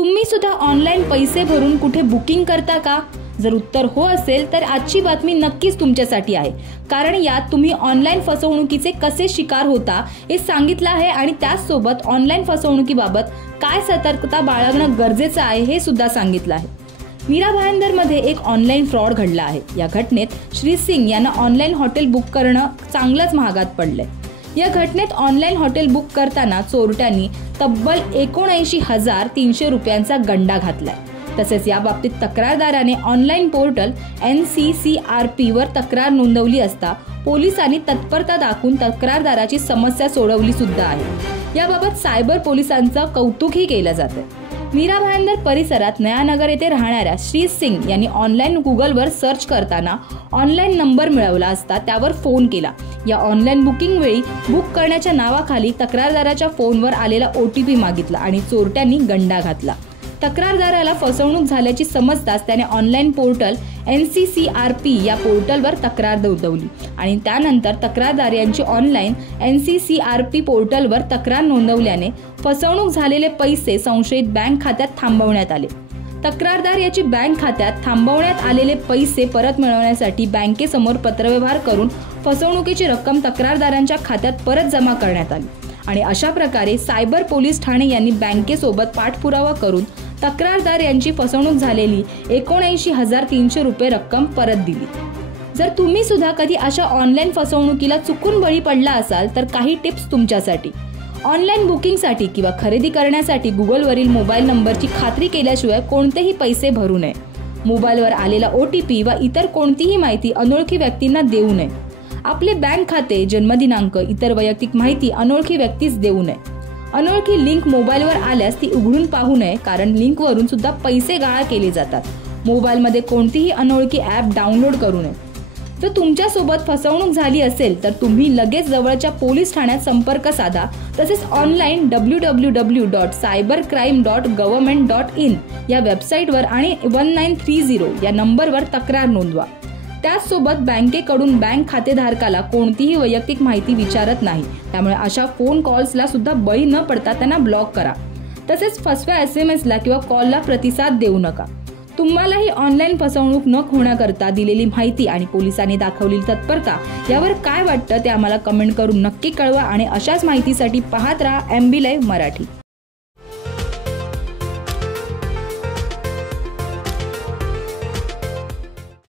तुम्ही सुद्धा ऑनलाईन पैसे भरून कुठे बुकिंग करता का? जर उत्तर हो असेल तर आजची बातमी नक्कीच तुमच्यासाठी आहे, कारण यात तुम्ही ऑनलाईन फसवणुकीचे कसे शिकार होता हे सांगितलं आहे आणि त्याचसोबत ऑनलाईन फसवणुकीबाबत काय सतर्कता बाळगणं गरजेचं आहे हे सुद्धा सांगितलं आहे। मीरा भाईंदरमध्ये एक ऑनलाईन फ्रॉड घडला आहे। या घटनेत श्री सिंग यांना ऑनलाईन हॉटेल बुक करणं चांगलंच महागात पडलंय। या घटनेत ऑनलाईन हॉटेल बुक करताना चोरट्यांनी तब्बल 79,300 रुपयांचा गंडा घातलाय। तसेच या बाबतीत तक्रारदाराने ऑनलाईन पोर्टल NCCRP वर तक्रार नोंदवली असता पोलिसांनी तत्परता दाखवून तक्रारदाराची समस्या सोडवली सुद्धा आहे। याबाबत सायबर पोलिसांचं कौतुकही केलं जातं। मीरा भाईंदर परिसरात नयानगर येथे राहणाऱ्या श्री सिंग यांनी ऑनलाईन गुगलवर सर्च करताना ऑनलाईन नंबर मिळवला असता त्यावर फोन केला। या ऑनलाईन बुकिंग वेळी बुक करण्याच्या नावाखाली तक्रारदाराच्या फोनवर आलेला OTP मागितला आणि चोरट्यांनी गंडा घातला। तक्रारदाराला फसवणूक झाल्याची समजताच त्याने ऑनलाईन पोर्टल NCCRP या पोर्टलवर तक्रार नोंदवली आणि त्यानंतर तक्रारदार यांची ऑनलाईन NCCRP पोर्टलवर तक्रार नोंदवल्याने फसवणूक झालेले पैसे संशयित बँक खात्यात थांबवण्यात आले। तक्रारदार याची बँक खात्यात थांबवण्यात आलेले पैसे परत मिळवण्यासाठी बँकेसमोर पत्रव्यवहार करून फसवणुकीची रक्कम तक्रारदारांच्या खात्यात परत जमा करण्यात आली आणि अशा प्रकारे सायबर पोलीस ठाणे यांनी बँकेसोबत पाठपुरावा करून तक्रारदार यांची फसवणूक झालेली 79,300 रुपये रक्कम परत दिली। जर तुम्ही सुद्धा कधी अशा ऑनलाईन फसवणुकीला चुकून बळी पडला असाल तर काही टिप्स तुमच्यासाठी। ऑनलाईन बुकिंगसाठी किंवा खरेदी करण्यासाठी गुगलवरील मोबाईल नंबरची खात्री केल्याशिवाय कोणतेही पैसे भरू नये। मोबाईलवर आलेला OTP वा इतर कोणतीही माहिती अनोळखी व्यक्तींना देऊ नये। आपले बँक खाते, जन्मदिनांक, इतर वैयक्तिक माहिती अनोळखी व्यक्तीस देऊ नये। अनोळखी लिंक मोबाईलवर आल्यास ती उघडून पाहू नये, कारण लिंकवरून सुद्धा पैसे गहाळ केले जातात। मोबाईलमध्ये कोणतीही अनोळखी ॲप डाउनलोड करू नये। जर तुमच्यासोबत फसवणूक झाली असेल तर तुम्ही लगेच जवळच्या पोलीस ठाण्यात संपर्क साधा। तसेच ऑनलाईन www.cybercrime.government.in या वेबसाईटवर आणि 1930 या नंबरवर तक्रार नोंदवा। त्याचसोबत बँकेकडून बँक खातेधारकाला कोणतीही वैयक्तिक माहिती विचारत नाही, त्यामुळे अशा फोन कॉल्सला सुद्धा बळी न पडता त्यांना ब्लॉक करा। तसेच फसव्या SMS किंवा कॉलला प्रतिसाद देऊ नका। तुम्हालाही ऑनलाईन फसवणूक न होण्याकरता दिलेली माहिती आणि पोलिसांनी दाखवलेली तत्परता यावर काय वाटतं ते आम्हाला कमेंट करून नक्की कळवा आणि अशाच माहितीसाठी पाहत राहा MB लाईव्ह मराठी।